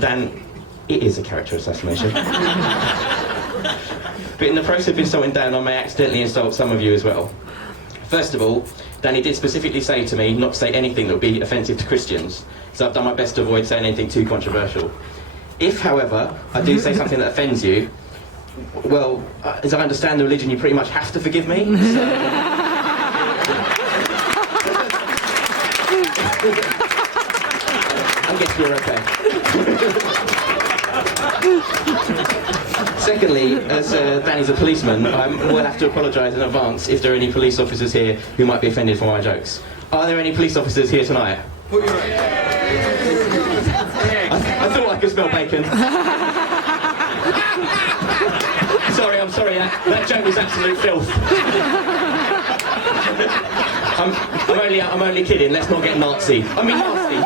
And Dan, it is a character assassination. But in the process of insulting Dan, I may accidentally insult some of you as well. First of all, Danny did specifically say to me not to say anything that would be offensive to Christians, so I've done my best to avoid saying anything too controversial. If, however, I do say something that offends you, well, as I understand the religion, you pretty much have to forgive me. So... I guess we're okay. Secondly, as Danny's a policeman, I will have to apologise in advance if there are any police officers here who might be offended by my jokes. Are there any police officers here tonight? I thought I could smell bacon. I'm sorry, that joke was absolute filth. I'm only kidding, let's not get Nazi. I mean nasty.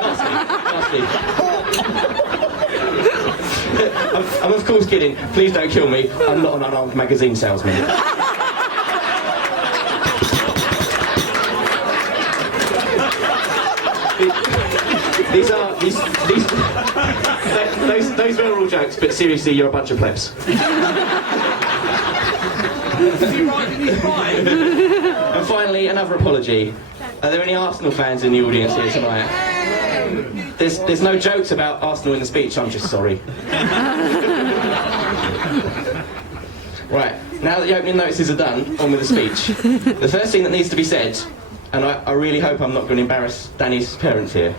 I'm of course kidding, please don't kill me, I'm not an unarmed magazine salesman. Those were all jokes, but seriously, you're a bunch of plebs. And finally, another apology. Are there any Arsenal fans in the audience here tonight? There's no jokes about Arsenal in the speech, I'm just sorry. Right, now that the opening notices are done, on with the speech. The first thing that needs to be said, and I really hope I'm not going to embarrass Danny's parents here,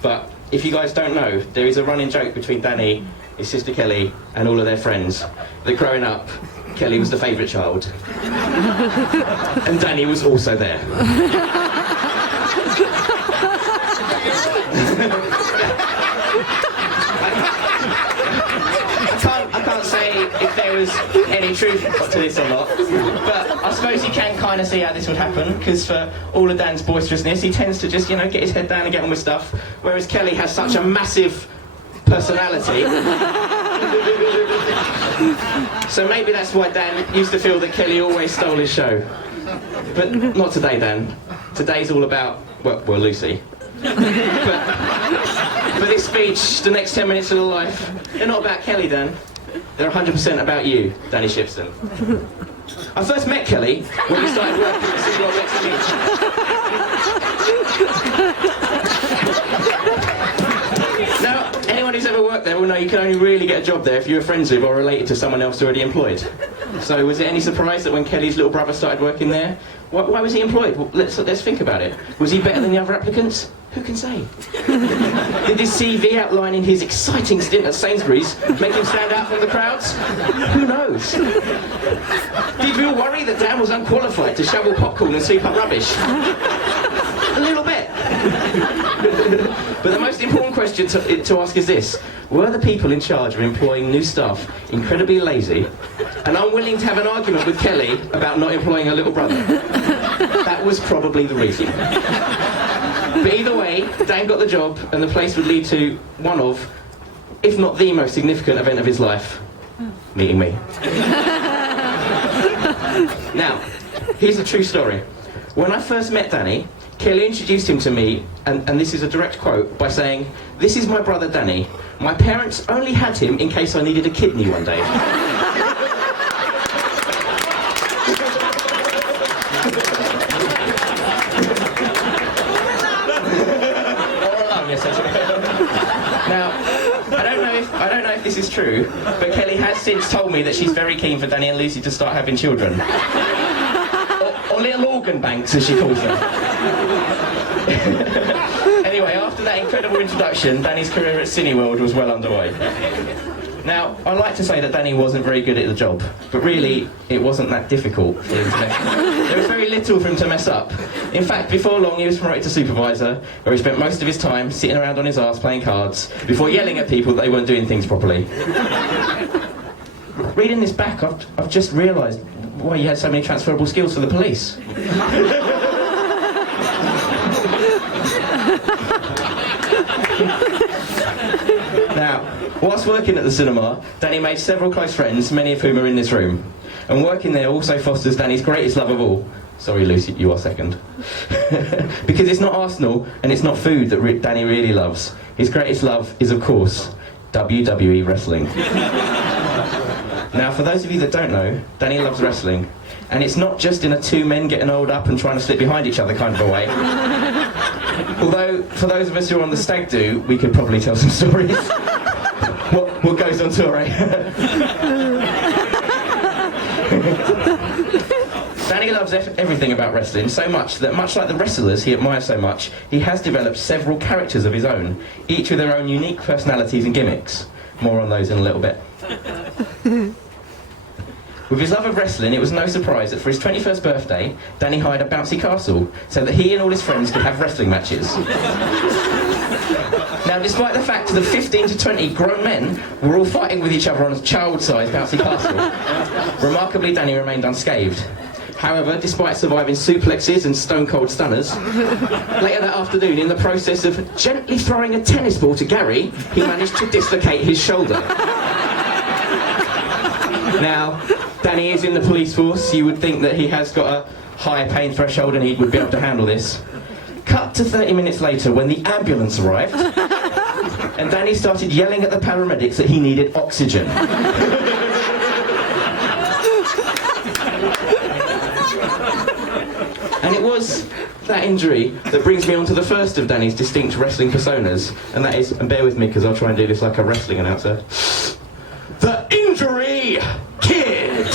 but if you guys don't know, there is a running joke between Danny, his sister Kelly, and all of their friends, that growing up, Kelly was the favourite child. And Danny was also there. I can't say if there was any truth to this or not, but I suppose you can kind of see how this would happen, because for all of Dan's boisterousness, he tends to just, get his head down and get on with stuff, whereas Kelly has such a massive personality. So maybe that's why Dan used to feel that Kelly always stole his show. But not today, Dan. Today's all about, well, Lucy. But for this speech, the next 10 minutes of her life, they're not about Kelly, Dan. They're 100% about you, Danny Shipston. I first met Kelly when we started working at City next to Now, anyone who's ever worked there will know you can only really get a job there if you were friends with or related to someone else already employed. So was it any surprise that when Kelly's little brother started working there, why was he employed? Well, let's think about it. Was he better than the other applicants? Who can say? Did his CV outlining his exciting stint at Sainsbury's make him stand out from the crowds? Who knows? Did we all worry that Dan was unqualified to shovel popcorn and sweep up rubbish? A little bit. But the most important question to ask is this. Were the people in charge of employing new staff incredibly lazy and unwilling to have an argument with Kelly about not employing her little brother? That was probably the reason. But either way, Dan got the job, and the place would lead to one of, if not the most significant event of his life, meeting me. Now, here's the true story. When I first met Danny, Kelly introduced him to me, and this is a direct quote, by saying, "This is my brother Danny. My parents only had him in case I needed a kidney one day." Now, I don't know if this is true, but Kelly has since told me that she's very keen for Danny and Lucy to start having children. Or little organ banks, as she calls them. Anyway, after that incredible introduction, Danny's career at Cineworld was well underway. Now, I like to say that Danny wasn't very good at the job, but really, it wasn't that difficult for him to mess up. There was very little for him to mess up. In fact, before long, he was promoted to supervisor, where he spent most of his time sitting around on his arse playing cards, before yelling at people that they weren't doing things properly. Reading this back, I've just realised why you had so many transferable skills for the police. Now, whilst working at the cinema, Danny made several close friends, many of whom are in this room. And working there also fosters Danny's greatest love of all. Sorry, Lucy, you are second. Because it's not Arsenal and it's not food that Danny really loves. his greatest love is, of course, WWE wrestling. Now, for those of you that don't know, Danny loves wrestling. And it's not just in a two men getting oiled up and trying to slip behind each other kind of a way. Although, for those of us who are on the stag do, we could probably tell some stories. What goes on tour, eh? Danny loves everything about wrestling so much that, much like the wrestlers he admires so much, he has developed several characters of his own, each with their own unique personalities and gimmicks. More on those in a little bit. With his love of wrestling, it was no surprise that for his 21st birthday, Danny hired a bouncy castle so that he and all his friends could have wrestling matches. Now, despite the fact that 15 to 20 grown men were all fighting with each other on a child-sized bouncy castle, remarkably, Danny remained unscathed. However, despite surviving suplexes and stone-cold stunners, later that afternoon, in the process of gently throwing a tennis ball to Gary, he managed to dislocate his shoulder. Now, Danny is in the police force. You would think that he has got a higher pain threshold and he would be able to handle this. Cut to 30 minutes later when the ambulance arrived and Danny started yelling at the paramedics that he needed oxygen. And it was that injury that brings me on to the first of Danny's distinct wrestling personas, and that is, and bear with me because I'll try and do this like a wrestling announcer, the Injury Kid!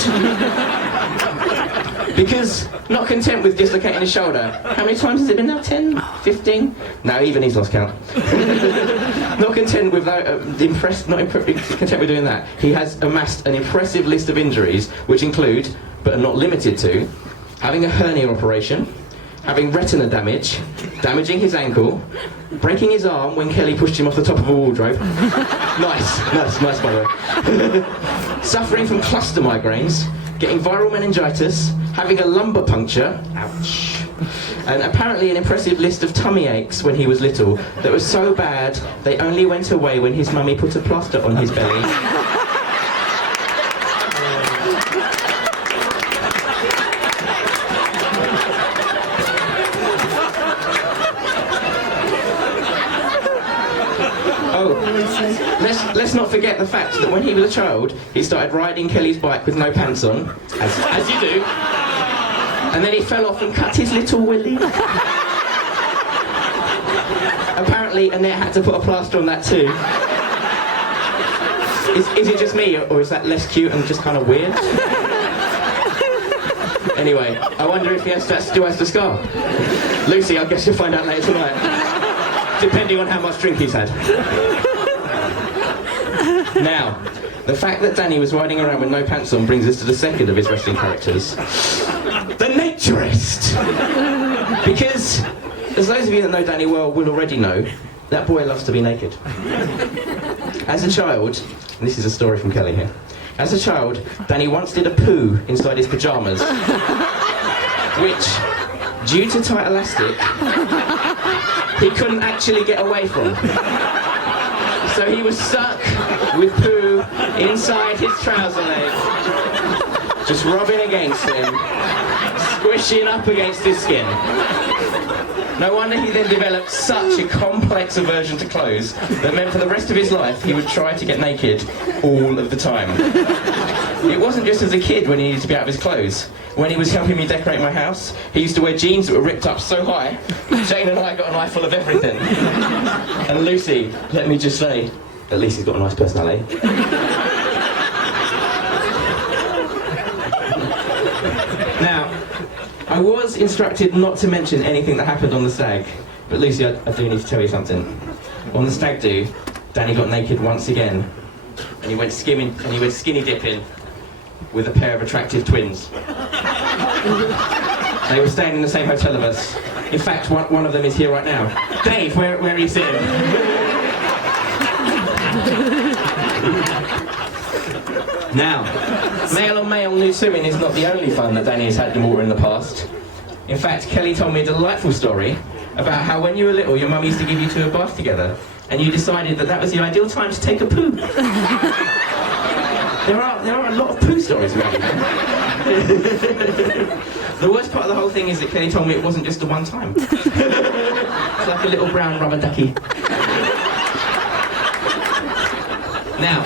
Because, not content with dislocating his shoulder, how many times has it been now? 10? 15? No, even he's lost count. Not content with that, content with doing that, he has amassed an impressive list of injuries, which include, but are not limited to, having a hernia operation, having retina damage, damaging his ankle, breaking his arm when Kelly pushed him off the top of a wardrobe. Nice by the way. Suffering from cluster migraines, getting viral meningitis, having a lumbar puncture, ouch, and apparently an impressive list of tummy aches when he was little that was so bad they only went away when his mummy put a plaster on his belly. Let's not forget the fact that when he was a child, he started riding Kelly's bike with no pants on, as you do, and then he fell off and cut his little willy. Apparently, Annette had to put a plaster on that too. Is it just me, or is that less cute and just kind of weird? Anyway, I wonder if he still has the scar. Lucy, I guess you'll find out later tonight, depending on how much drink he's had. Now, the fact that Danny was riding around with no pants on brings us to the second of his wrestling characters, the Naturist. Because, as those of you that know Danny well will already know, that boy loves to be naked. As a child, and this is a story from Kelly here, as a child, Danny once did a poo inside his pyjamas, which, due to tight elastic, he couldn't actually get away from. So he was stuck with poo inside his trouser leg, just rubbing against him, squishing up against his skin. No wonder he then developed such a complex aversion to clothes that meant for the rest of his life he would try to get naked all of the time. It wasn't just as a kid when he needed to be out of his clothes. When he was helping me decorate my house, he used to wear jeans that were ripped up so high, Jane and I got an eyeful of everything. And Lucy, let me just say, at least he's got a nice personality. Now, I was instructed not to mention anything that happened on the stag, but Lucy, I do need to tell you something. On the stag do, Danny got naked once again, and he went skinny dipping with a pair of attractive twins. They were staying in the same hotel of us. In fact, one of them is here right now. Dave, where are you sitting? Now, male on male nude swimming is not the only fun that Danny has had in the water in the past. In fact, Kelly told me a delightful story about how when you were little, your mum used to give you two a bath together, and you decided that was the ideal time to take a poo. There are a lot of poo stories around here. The worst part of the whole thing is that Kelly told me it wasn't just a one time. It's like a little brown rubber ducky. Now,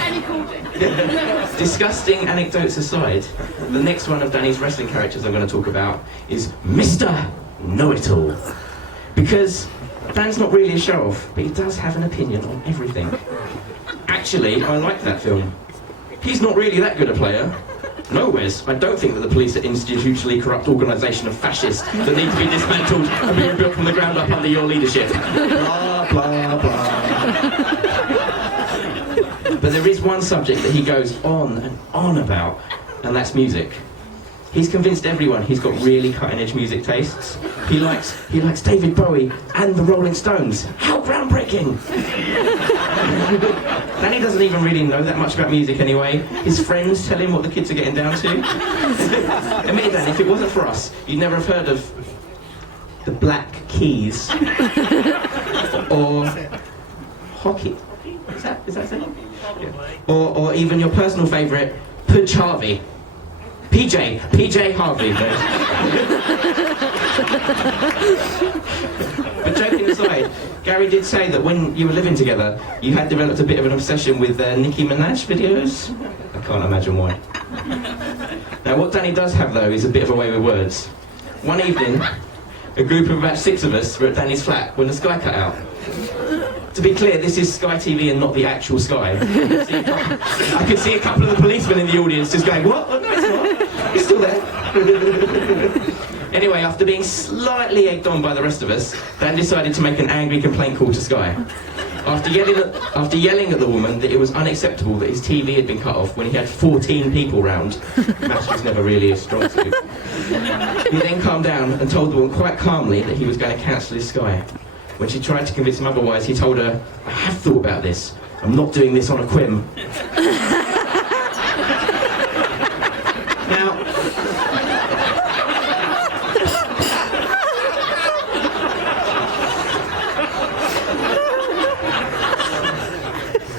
disgusting anecdotes aside, the next one of Danny's wrestling characters I'm going to talk about is Mr. Know-It-All. Because Dan's not really a show-off, but he does have an opinion on everything. Actually, I like that film. He's not really that good a player. No, Wes, I don't think that the police are an institutionally corrupt organisation of fascists that need to be dismantled and be rebuilt from the ground up under your leadership. Blah, blah, blah. But there is one subject that he goes on and on about, and that's music. He's convinced everyone he's got really cutting-edge music tastes. He likes David Bowie and the Rolling Stones. How groundbreaking! Danny doesn't even really know that much about music anyway. His friends tell him what the kids are getting down to. Admit it, Danny, if it wasn't for us, you'd never have heard of the Black Keys or hockey. Is that it? Yeah. Or even your personal favourite, Pudge Harvey. PJ Harvey. But joking aside, Gary did say that when you were living together, you had developed a bit of an obsession with Nicki Minaj videos. I can't imagine why. Now, what Danny does have, though, is a bit of a way with words. One evening, a group of about 6 of us were at Danny's flat when the sky cut out. To be clear, this is Sky TV and not the actual Sky. I could see a couple of the policemen in the audience just going, "What? Oh, no, it's not. It's still there." Anyway, after being slightly egged on by the rest of us, Dan decided to make an angry complaint call to Sky. After yelling at the woman that it was unacceptable that his TV had been cut off when he had 14 people round, maths was never really a strong suit, he then calmed down and told the woman quite calmly that he was going to cancel his Sky. When she tried to convince him otherwise, he told her, "I have thought about this. I'm not doing this on a whim."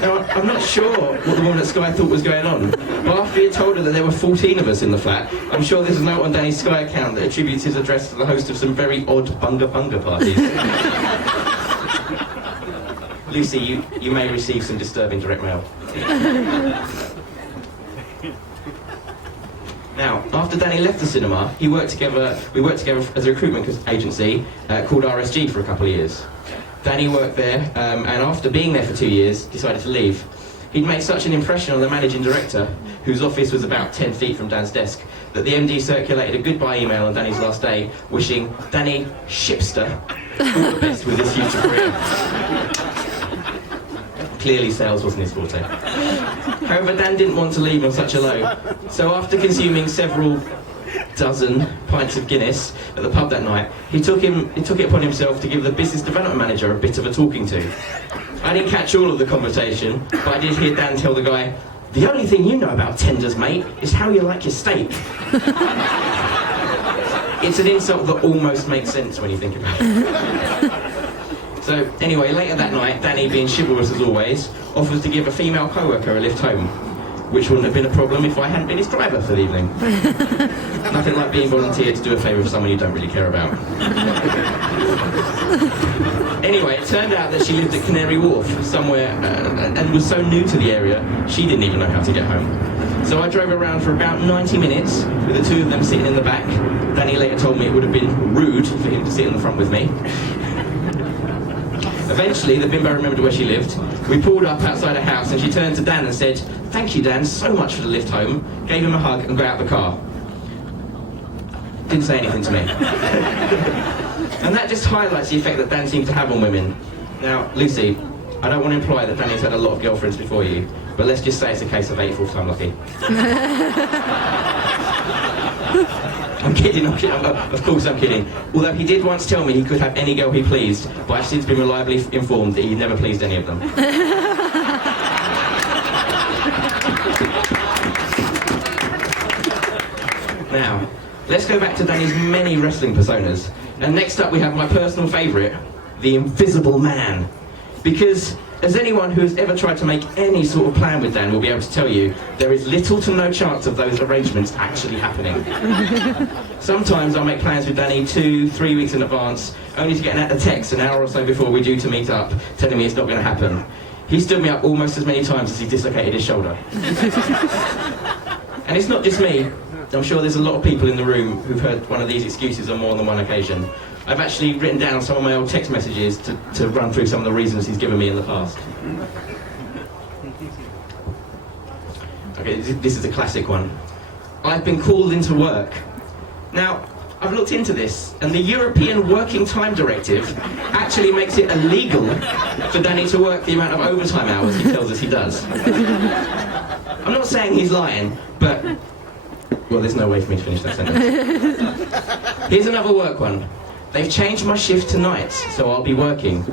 Now, I'm not sure what the woman at Sky thought was going on, but after he had told her that there were 14 of us in the flat, I'm sure there's a note on Danny's Sky account that attributes his address to the host of some very odd bunga parties. Lucy, you may receive some disturbing direct mail. Now, after Danny left the cinema, we worked together as a recruitment agency called RSG for a couple of years. Danny worked there, and after being there for 2 years, decided to leave. He'd made such an impression on the managing director, whose office was about 10 feet from Dan's desk, that the MD circulated a goodbye email on Danny's last day, wishing Danny Shipston all the best with his future career. Clearly sales wasn't his forte. However, Dan didn't want to leave on such a low, so after consuming several dozen pints of Guinness at the pub that night, he took it upon himself to give the business development manager a bit of a talking to. I didn't catch all of the conversation, but I did hear Dan tell the guy, "The only thing you know about tenders, mate, is how you like your steak." It's an insult that almost makes sense when you think about it. So anyway, later that night, Danny, being chivalrous as always, offers to give a female co-worker a lift home, which wouldn't have been a problem if I hadn't been his driver for the evening. Nothing like being volunteered to do a favour for someone you don't really care about. Anyway, it turned out that she lived at Canary Wharf somewhere and was so new to the area, she didn't even know how to get home. So I drove around for about 90 minutes with the two of them sitting in the back. Danny later told me it would have been rude for him to sit in the front with me. Eventually, the bimbo remembered where she lived. We pulled up outside her house and she turned to Dan and said, "Thank you, Dan, so much for the lift home," gave him a hug and got out of the car. Didn't say anything to me. And that just highlights the effect that Dan seems to have on women. Now, Lucy, I don't want to imply that Danny's had a lot of girlfriends before you, but let's just say it's a case of 8 4th time lucky. I'm kidding, of course I'm kidding. Although he did once tell me he could have any girl he pleased, but I've since been reliably informed that he never pleased any of them. Now, let's go back to Danny's many wrestling personas. And next up we have my personal favourite, the Invisible Man. Because, as anyone who has ever tried to make any sort of plan with Dan will be able to tell you, there is little to no chance of those arrangements actually happening. Sometimes I make plans with Danny 2-3 weeks in advance, only to get a text an hour or so before we're due to meet up, telling me it's not going to happen. He stood me up almost as many times as he dislocated his shoulder. And it's not just me. I'm sure there's a lot of people in the room who've heard one of these excuses on more than one occasion. I've actually written down some of my old text messages to run through some of the reasons he's given me in the past. Okay, this is a classic one. I've been called into work. Now, I've looked into this, and the European Working Time Directive actually makes it illegal for Danny to work the amount of overtime hours he tells us he does. I'm not saying he's lying, but... Well, there's no way for me to finish that sentence. Here's another work one. They've changed my shift to nights, so I'll be working.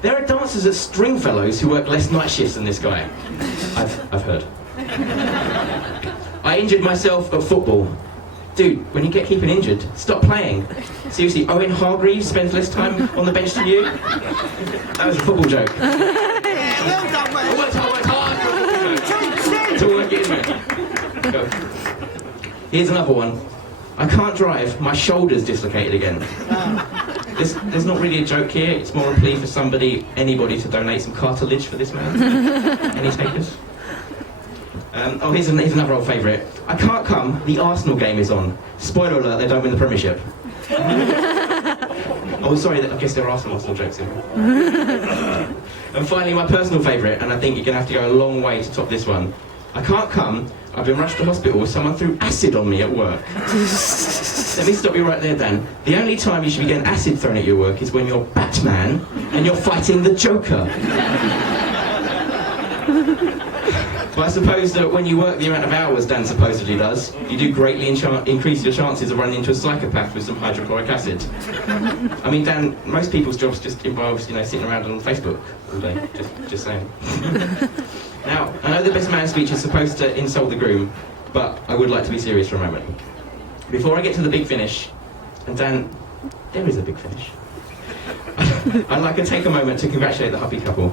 There are dancers at Stringfellows who work less night shifts than this guy. I've heard. I injured myself at football. Dude, when you get keeping injured, stop playing. Seriously, Owen Hargreaves spends less time on the bench than you? That was a football joke. Yeah, well done, mate. I worked hard to work it in, mate. Go. Here's another one. I can't drive, my shoulder's dislocated again. There's not really a joke here, it's more a plea for anybody to donate some cartilage for this man. Any takers? Here's another old favourite. I can't come, the Arsenal game is on. Spoiler alert, they don't win the Premiership. Oh, sorry, I guess there are some Arsenal jokes in there. And finally, my personal favourite, and I think you're going to have to go a long way to top this one. I can't come, I've been rushed to hospital, someone threw acid on me at work. Let me stop you right there, Dan. The only time you should be getting acid thrown at your work is when you're Batman and you're fighting the Joker. But I suppose that when you work the amount of hours Dan supposedly does, you do greatly increase your chances of running into a psychopath with some hydrochloric acid. I mean, Dan, most people's jobs just involves, sitting around on Facebook all day. Just saying. Now, I know the best man speech is supposed to insult the groom, but I would like to be serious for a moment. Before I get to the big finish, and Dan, there is a big finish, I'd like to take a moment to congratulate the happy couple.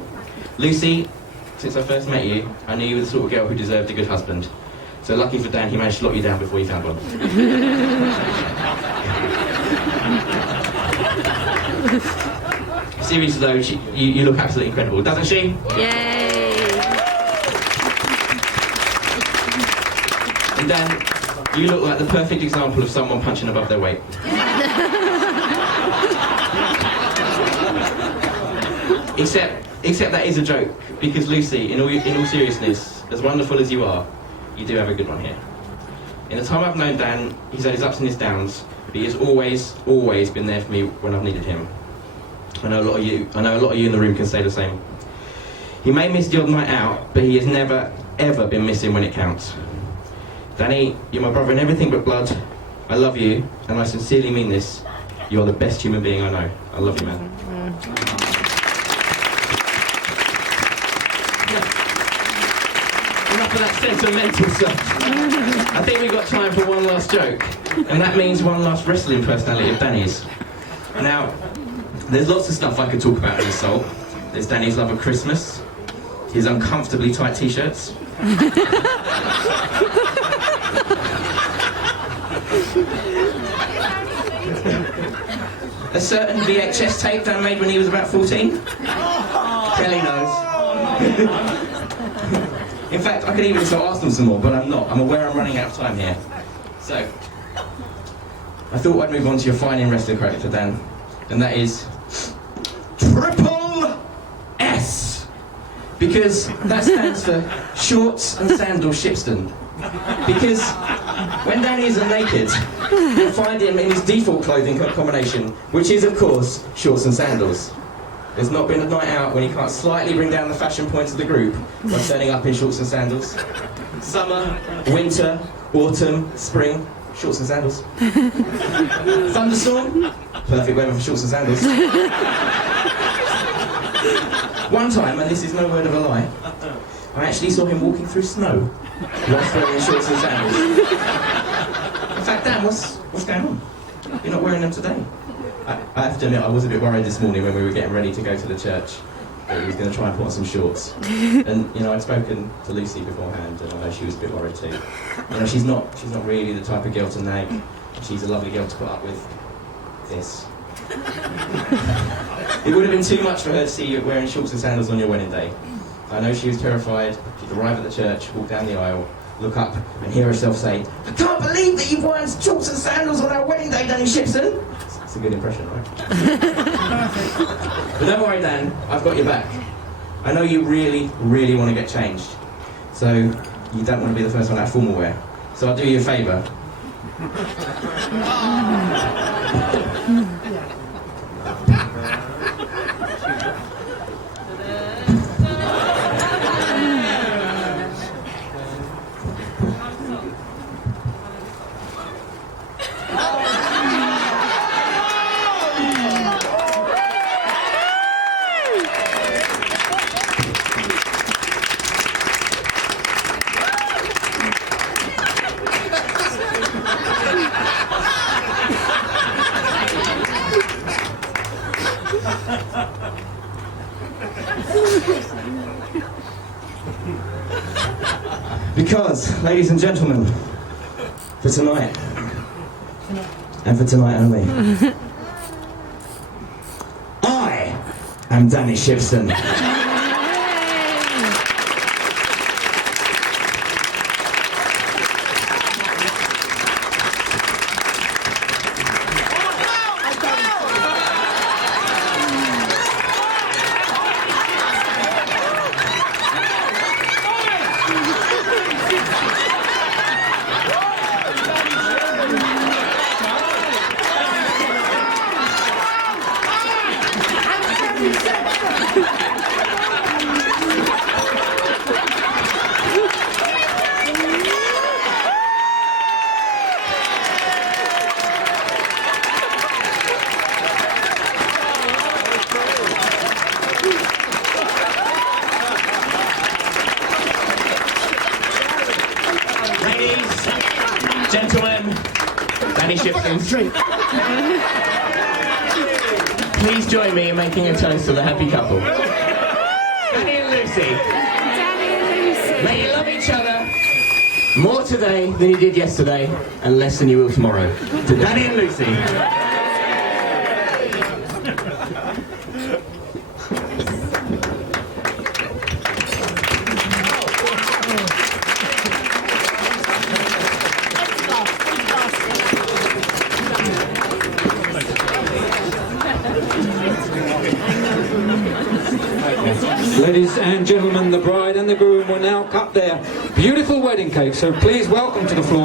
Lucy, since I first met you, I knew you were the sort of girl who deserved a good husband. So lucky for Dan, he managed to lock you down before you found one. Seriously though, you look absolutely incredible, doesn't she? Yay! And Dan, you look like the perfect example of someone punching above their weight. Except that is a joke, because Lucy, in all seriousness, as wonderful as you are, you do have a good one here. In the time I've known Dan, he's had his ups and his downs, but he has always been there for me when I've needed him. I know a lot of you in the room can say the same. He may miss the odd night out, but he has never, ever been missing when it counts. Danny, you're my brother in everything but blood. I love you, and I sincerely mean this. You are the best human being I know. I love you, man. Enough of that sentimental stuff. I think we've got time for one last joke, and that means one last wrestling personality of Danny's. Now, there's lots of stuff I could talk about in his soul. There's Danny's love of Christmas, his uncomfortably tight t-shirts. A certain VHS tape Dan made when he was about 14. Kelly knows. In fact, I could even so ask them some more, but I'm not. I'm aware I'm running out of time here. So, I thought I'd move on to your fine wrestling character, Dan, and that is Triple S, because that stands for Shorts and Sandals Shipston. Because when Danny isn't naked, you'll find him in his default clothing combination, which is, of course, shorts and sandals. There's not been a night out when he can't slightly bring down the fashion points of the group by turning up in shorts and sandals. Summer, winter, autumn, spring, shorts and sandals. Thunderstorm, perfect weather for shorts and sandals. One time, and this is no word of a lie, I actually saw him walking through snow whilst wearing shorts and sandals. In fact, Dan, what's going on? You're not wearing them today. I have to admit, I was a bit worried this morning when we were getting ready to go to the church that he was going to try and put on some shorts. And, I'd spoken to Lucy beforehand, and I know she was a bit worried too. She's not really the type of girl to nag. She's a lovely girl to put up with this. It would have been too much for her to see you wearing shorts and sandals on your wedding day. I know she was terrified. She'd arrive at the church, walk down the aisle, look up and hear herself say, "I can't believe that you've worn shorts and sandals on our wedding day down in Shipston." That's a good impression, right? But don't worry, Dan, I've got your back. I know you really, really want to get changed. So you don't want to be the first one out of formal wear. So I'll do you a favour. Because, ladies and gentlemen, for tonight, and for tonight only, I am Danny Shipston. Gentlemen, Danny Shipston, please join me in making a toast to the happy couple. Danny and Lucy. May you love each other more today than you did yesterday, and less than you will tomorrow. To Danny and Lucy. Ladies and gentlemen, the bride and the groom will now cut their beautiful wedding cake, so please welcome to the floor